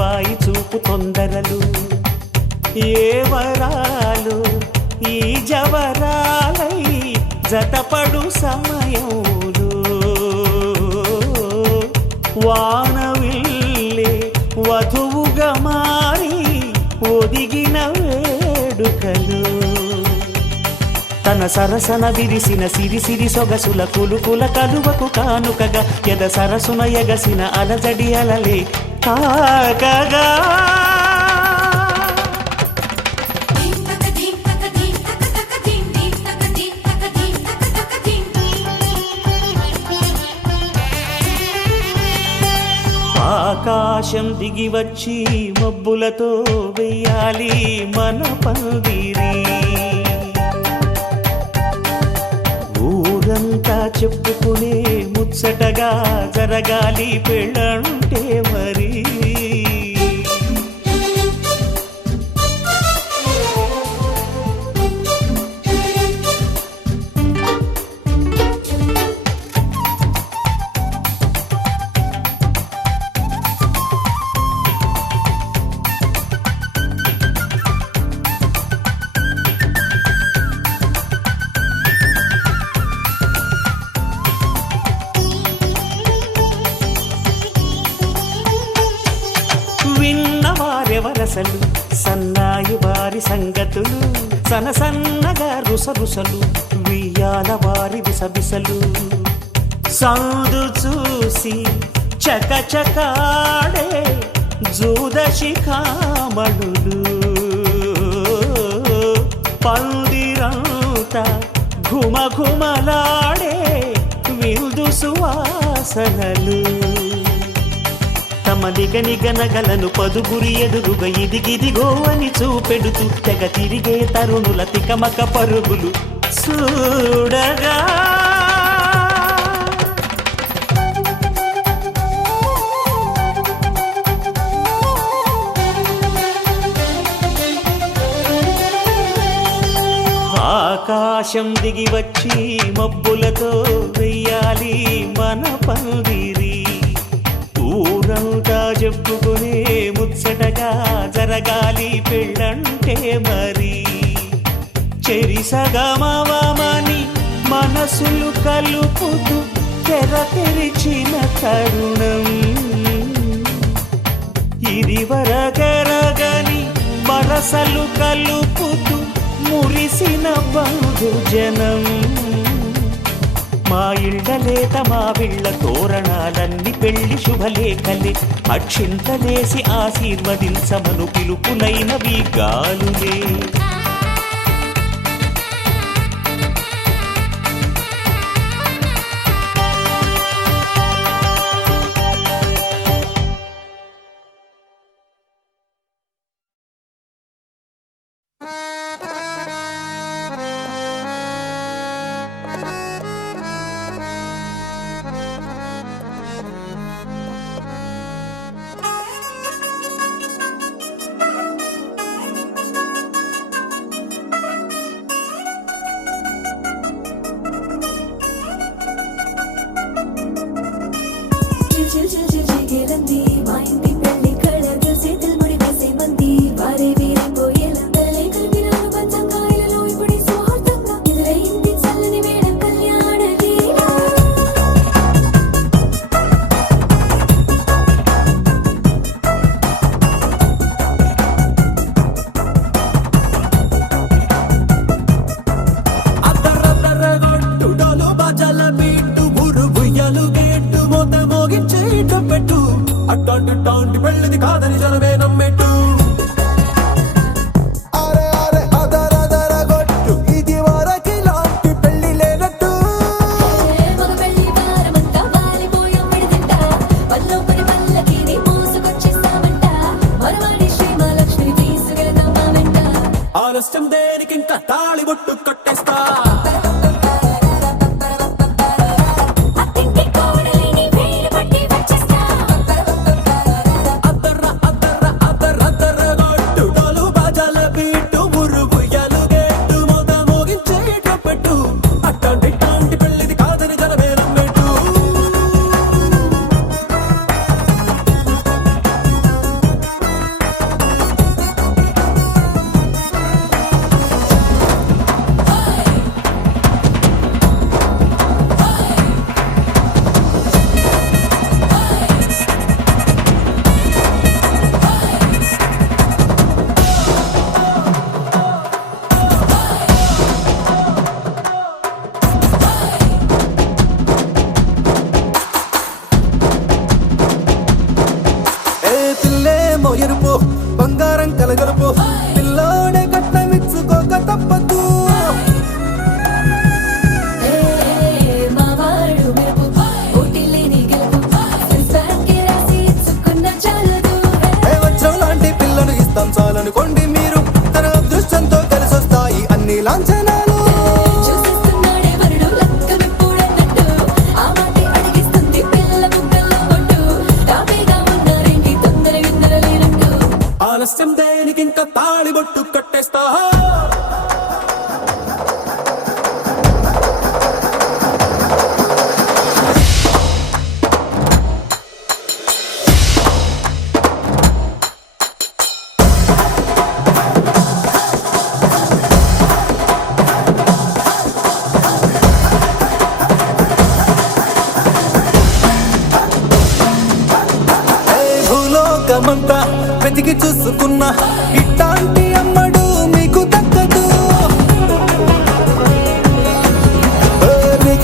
అబ్బాయి చూపు తొందరలు ఏ వరాలు ఈ జవరాలై జతపడు సమయంలో వానవిల్లే వధువుగా మారి ఒదిగిన వేడుకలు తన సరసన విరిసిన సిరిసిరి సొగసుల కులుకుల కలువకు కానుకగా ఎద సరసున ఎగసిన అలజడి అలలే తాకగా ఆకాశం దిగి వచ్చి మబ్బులతో వెయ్యాలి మన పందిరి ఊరంతా చెప్పుకునే ముచ్చటగా జరగాలి పెళ్ళంటే మరి విన్నవారెవరసలు సన్నాయి వారి సంగతులు సనసన్నగా రుసరుసలు వియ్యాల వారి విసబిసలు సౌదు చూసి చకచకాడే జూదశిఖామణులు పందిరంతా ఘుమఘుమలాడే విందు సువాసనలు తమ నిగనిగనగలను పదుగురి ఎదురుగా ఇదిగిదిగో అని చూపెడుతూ తెగ తిరిగే తరుణుల తికమక పరుగులు చూడగా ఆకాశం దిగి వచ్చి మబ్బులతో వెయ్యాలి మన పందిరి ఊరంతా చెప్పుకునే ముచ్చటగా జరగాలి పెళ్ళంటే మరి చెరిసగమవమని మనసులు కలుపుతూ తెర తెరిచిన తరుణం ఇదివరకెరగని వరసలు కలుపుతూ మురిసిన బంధుజనం మా ఇళ్ళలేత మా విళ్ళ తోరణాలన్నీ పెళ్లి శుభలేఖలే అక్షింతలేసి ఆశీర్వదించమను పిలుపులైనవి గాలులే అట్టాంటి పెళ్ళిది కాదని జనమే నమ్మెట్టు ఆలస్యం దేనికి ఇంకా తాళి బొట్టు కట్టేస్తా అద్దర్ర పిల్లేమో ఎరుపు బంగారం కలగలుపు పిల్లోడే కట్టమిచ్చుకోక తప్పదు వజ్రం లాంటి పిల్లను ఇస్తాం చాలనుకోండి మీరు తన అదృష్టంతో కలిసొస్తాయి అన్ని లాంఛనాలు ఆలస్యం దేనికి ఇంకా తాళిబొట్టు కట్టేస్తా భూలోకమంతా వెతికి చూసుకున్నా ఇట్లాంటి అమ్మడు మీకు దక్కదు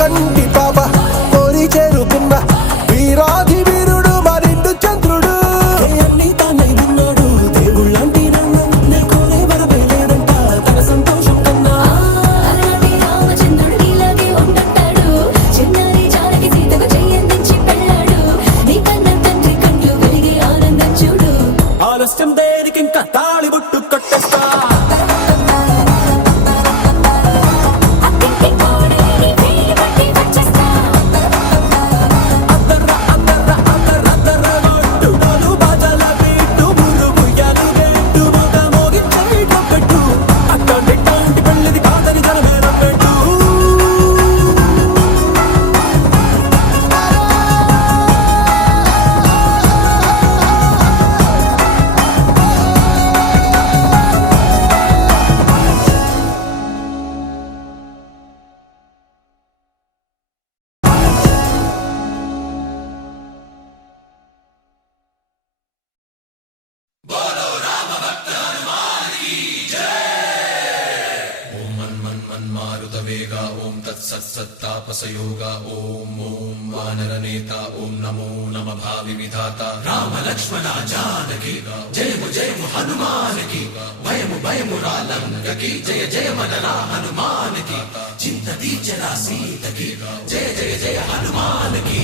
కంటి పాప కోరి చేరుకున్న వీరాధి వీరుడు మరిండు చంద్రుడు అన్ని తానై ఉన్నాడు దేవుళ్ళంటి నన్ను నే కోరే వరమే లేదంట తన సంతోషం కన్నా ఆలస్యం దేనికి ఇంకా తాళిబొట్టు కట్టేస్తా మన్మారుతవేగా ఓం తత్సత్సత్తాపసయోగా ఓం ఓం వానరనేత ఓం నమో నమ భావి విధాత రామ లక్ష్మణ జానకిగా జయము జయము హనుమానికి భయము భయము రాలంకకి జయ జయ మనరా హనుమానికి చింత దీచరా సీతకి జయ జయ జయ హనుమానికి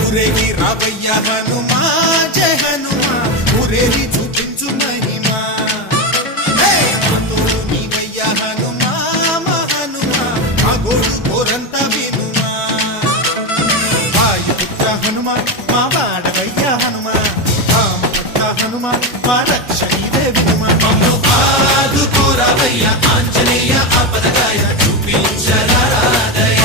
ఊరేగి రావయ్య హనుమా జయ హనుమా ఊరేగి చూపించు మహిమా తోడు నీవయ్య హనుమా మా హనుమా మా గోడు కోరంత వినుమా వాయుపుత్ర హనుమా మా వాడవయ్య హనుమా రామభక్త హనుమా మా రక్షణీదే వినుమా మమ్ము ఆదుకోరావయ్య ఆంజనేయ ఆపదగాయ చూపించరాదయ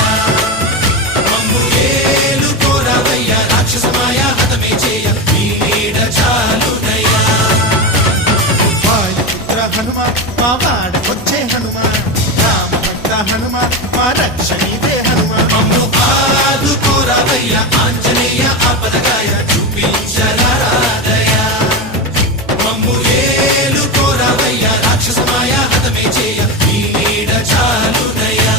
రాక్షసమాయ హతమే చేయ నీ నీడ చాలునయ్యా వాయుపుత్ర హనుమ మా వాడకొచ్చే హనుమ రామభక్త హనుమ మా రక్షణీదే హనుమ మమ్ము ఆదుకోరావయ్య ఆంజనేయ ఆపదగాయ చూపించరాదయ మమ్ము ఏలుకోరావయ్య రాక్షసమాయ హతమే చేయ నీ నీడ చాలునయ్యా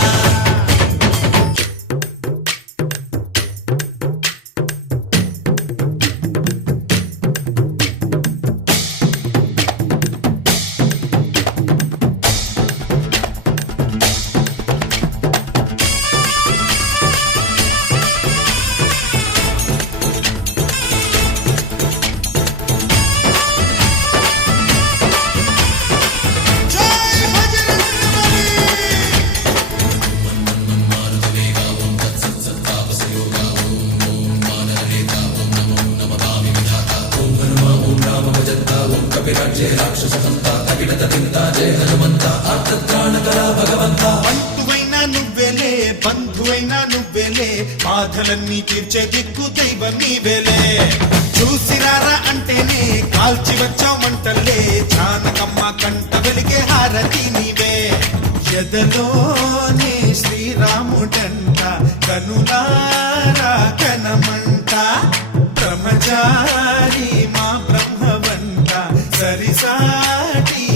వినుతా జయ హనుమంత ఆర్తత్రాణకర భగవంత బంధువైనా నువ్వేలే బంధువైనా నువ్వేలే బాధలన్నీ తీర్చే దిక్కు దైవం నీవేలే చూసిరారా అంటేనే కాల్చి వచ్చావు మంటల్లే జానకమ్మ కంట వెలిగే హారతి నీవే ఎదలోనే శ్రీరాముడంట కనులారా కనమంట బ్రహ్మచారి మా బ్రహ్మవంట సరిసాటి